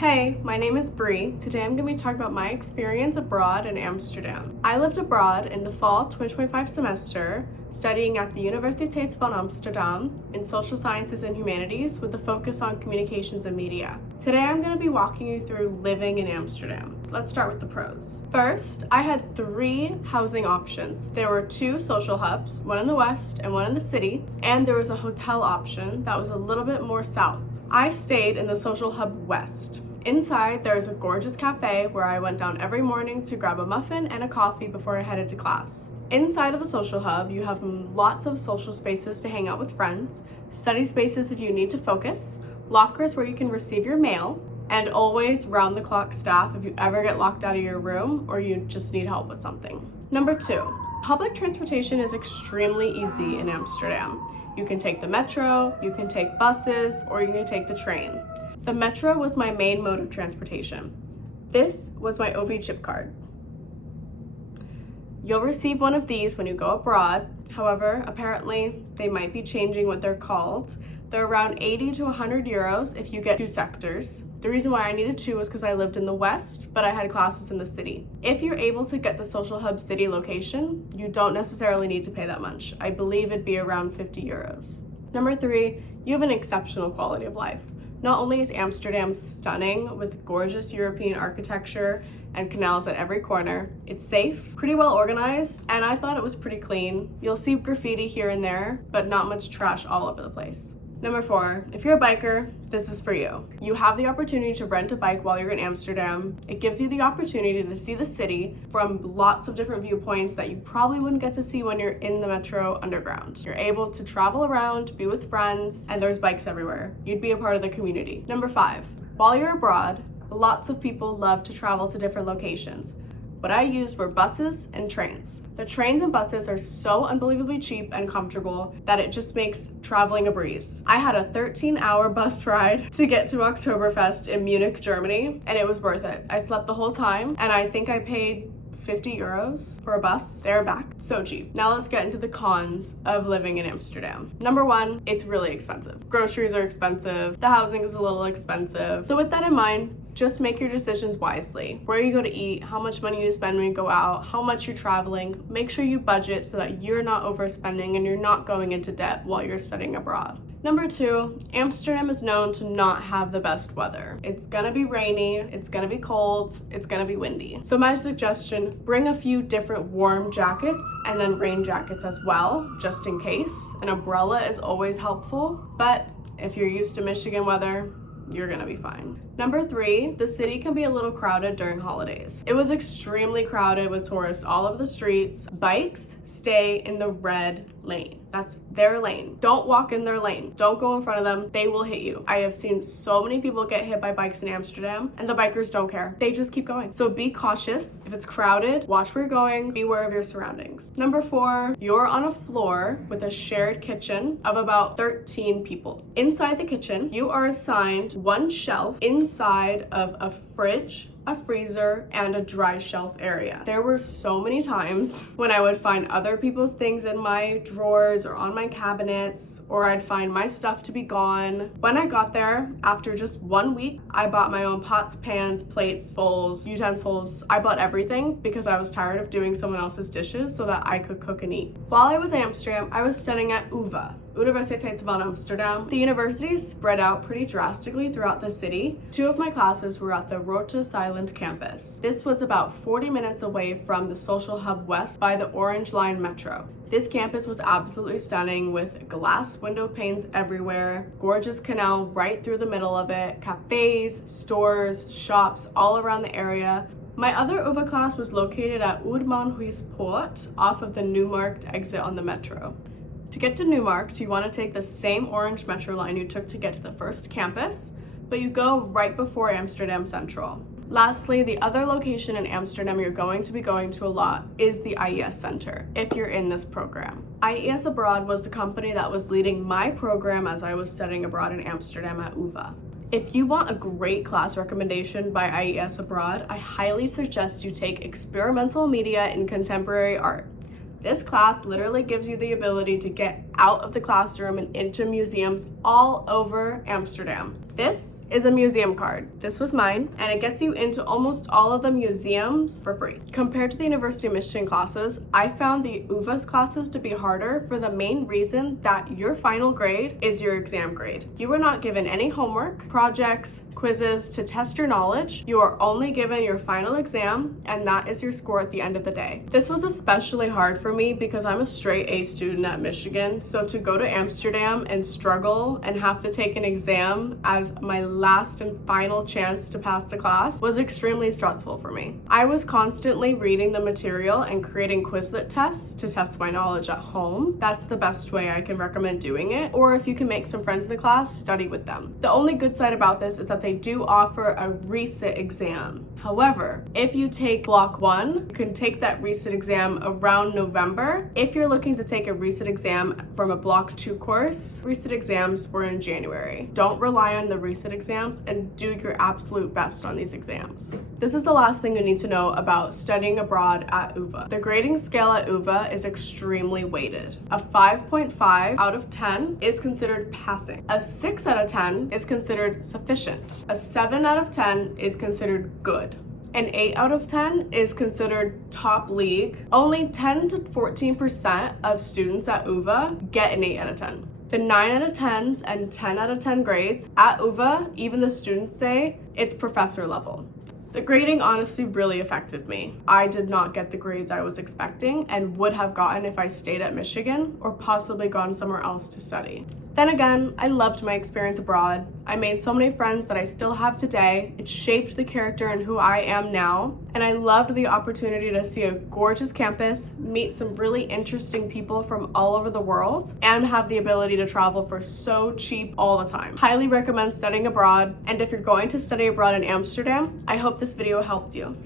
Hey, my name is Bree. Today I'm going to be talking about my experience abroad in Amsterdam. I lived abroad in the fall 2025 semester, studying at the Universities van Amsterdam in Social Sciences and Humanities with a focus on communications and media. Today I'm going to be walking you through living in Amsterdam. Let's start with the pros. First, I had 3 housing options. There were 2 social hubs, one in the west and one in the city, and there was a hotel option that was a little bit more south. I stayed in the social hub west. Inside, there is a gorgeous cafe where I went down every morning to grab a muffin and a coffee before I headed to class. Inside of a social hub, you have lots of social spaces to hang out with friends, study spaces if you need to focus, lockers where you can receive your mail, and always round-the-clock staff if you ever get locked out of your room or you just need help with something. Number 2, public transportation is extremely easy in Amsterdam. You can take the metro, you can take buses, or you can take the train. The metro was my main mode of transportation. This was my OV chip card. You'll receive one of these when you go abroad. However, apparently they might be changing what they're called. They're around 80 to 100 euros if you get 2 sectors. The reason why I needed 2 was because I lived in the west, but I had classes in the city. If you're able to get the social hub city location, you don't necessarily need to pay that much. I believe it'd be around 50 euros. Number 3, you have an exceptional quality of life. Not only is Amsterdam stunning with gorgeous European architecture and canals at every corner, it's safe, pretty well organized, and I thought it was pretty clean. You'll see graffiti here and there, but not much trash all over the place. Number 4, if you're a biker, this is for you. You have the opportunity to rent a bike while you're in Amsterdam. It gives you the opportunity to see the city from lots of different viewpoints that you probably wouldn't get to see when you're in the metro underground. You're able to travel around, be with friends, and there's bikes everywhere. You'd be a part of the community. Number 5, while you're abroad, lots of people love to travel to different locations. What I used were buses and trains. The trains and buses are so unbelievably cheap and comfortable that it just makes traveling a breeze. I had a 13-hour bus ride to get to Oktoberfest in Munich, Germany, and it was worth it. I slept the whole time, and I think I paid 50 euros for a bus there back. So cheap. Now let's get into the cons of living in Amsterdam. Number 1, it's really expensive. Groceries are expensive. The housing is a little expensive. So with that in mind, just make your decisions wisely. Where you go to eat, how much money you spend when you go out, how much you're traveling. Make sure you budget so that you're not overspending and you're not going into debt while you're studying abroad. Number 2, Amsterdam is known to not have the best weather. It's gonna be rainy, it's gonna be cold, it's gonna be windy. So my suggestion, bring a few different warm jackets and then rain jackets as well, just in case. An umbrella is always helpful, but if you're used to Michigan weather, you're gonna be fine. Number 3, the city can be a little crowded during holidays. It was extremely crowded with tourists all over the streets. Bikes stay in the red lane. That's their lane. Don't walk in their lane. Don't go in front of them. They will hit you. I have seen so many people get hit by bikes in Amsterdam, and the bikers don't care. They just keep going. So be cautious. If it's crowded, watch where you're going. Be aware of your surroundings. Number 4, you're on a floor with a shared kitchen of about 13 people. Inside the kitchen, you are assigned one shelf inside of a fridge, a freezer, and a dry shelf area. There were so many times when I would find other people's things in my drawers or on my cabinets, or I'd find my stuff to be gone. When I got there, after just 1 week, I bought my own pots, pans, plates, bowls, utensils. I bought everything because I was tired of doing someone else's dishes so that I could cook and eat. While I was in Amsterdam, I was studying at UvA, Universities van Amsterdam. The university is spread out pretty drastically throughout the city. 2 of my classes were at the Rotus Island campus. This was about 40 minutes away from the Social Hub West by the Orange Line metro. This campus was absolutely stunning with glass window panes everywhere, gorgeous canal right through the middle of it, cafes, stores, shops all around the area. My other UvA class was located at Oudmanhuispoort off of the Newmarkt exit on the metro. To get to Newmarkt, you want to take the same orange metro line you took to get to the first campus, but you go right before Amsterdam Central. Lastly, the other location in Amsterdam you're going to be going to a lot is the IES Center, if you're in this program. IES Abroad was the company that was leading my program as I was studying abroad in Amsterdam at UvA. If you want a great class recommendation by IES Abroad, I highly suggest you take Experimental Media in Contemporary Art. This class literally gives you the ability to get out of the classroom and into museums all over Amsterdam. This is a museum card. This was mine, and it gets you into almost all of the museums for free. Compared to the University of Michigan classes, I found the UvA's classes to be harder for the main reason that your final grade is your exam grade. You are not given any homework, projects, quizzes to test your knowledge. You are only given your final exam, and that is your score at the end of the day. This was especially hard for me because I'm a straight A student at Michigan, so to go to Amsterdam and struggle and have to take an exam as my last and final chance to pass the class was extremely stressful for me. I was constantly reading the material and creating Quizlet tests to test my knowledge at home. That's the best way I can recommend doing it. Or if you can make some friends in the class, study with them. The only good side about this is that they do offer a resit exam. However, if you take block 1, you can take that resit exam around November. If you're looking to take a resit exam from a block 2 course, resit exams were in January. Don't rely on the resit exams and do your absolute best on these exams. This is the last thing you need to know about studying abroad at UvA. The grading scale at UvA is extremely weighted. A 5.5 out of 10 is considered passing. A 6 out of 10 is considered sufficient. A 7 out of 10 is considered good. An 8 out of 10 is considered top league. Only 10 to 14% of students at UvA get an 8 out of 10. The 9 out of 10s and 10 out of 10 grades at UvA, even the students say it's professor level. The grading honestly really affected me. I did not get the grades I was expecting and would have gotten if I stayed at Michigan or possibly gone somewhere else to study. Then again, I loved my experience abroad. I made so many friends that I still have today. It shaped the character and who I am now. And I loved the opportunity to see a gorgeous campus, meet some really interesting people from all over the world, and have the ability to travel for so cheap all the time. Highly recommend studying abroad. And if you're going to study abroad in Amsterdam, I hope this video helped you.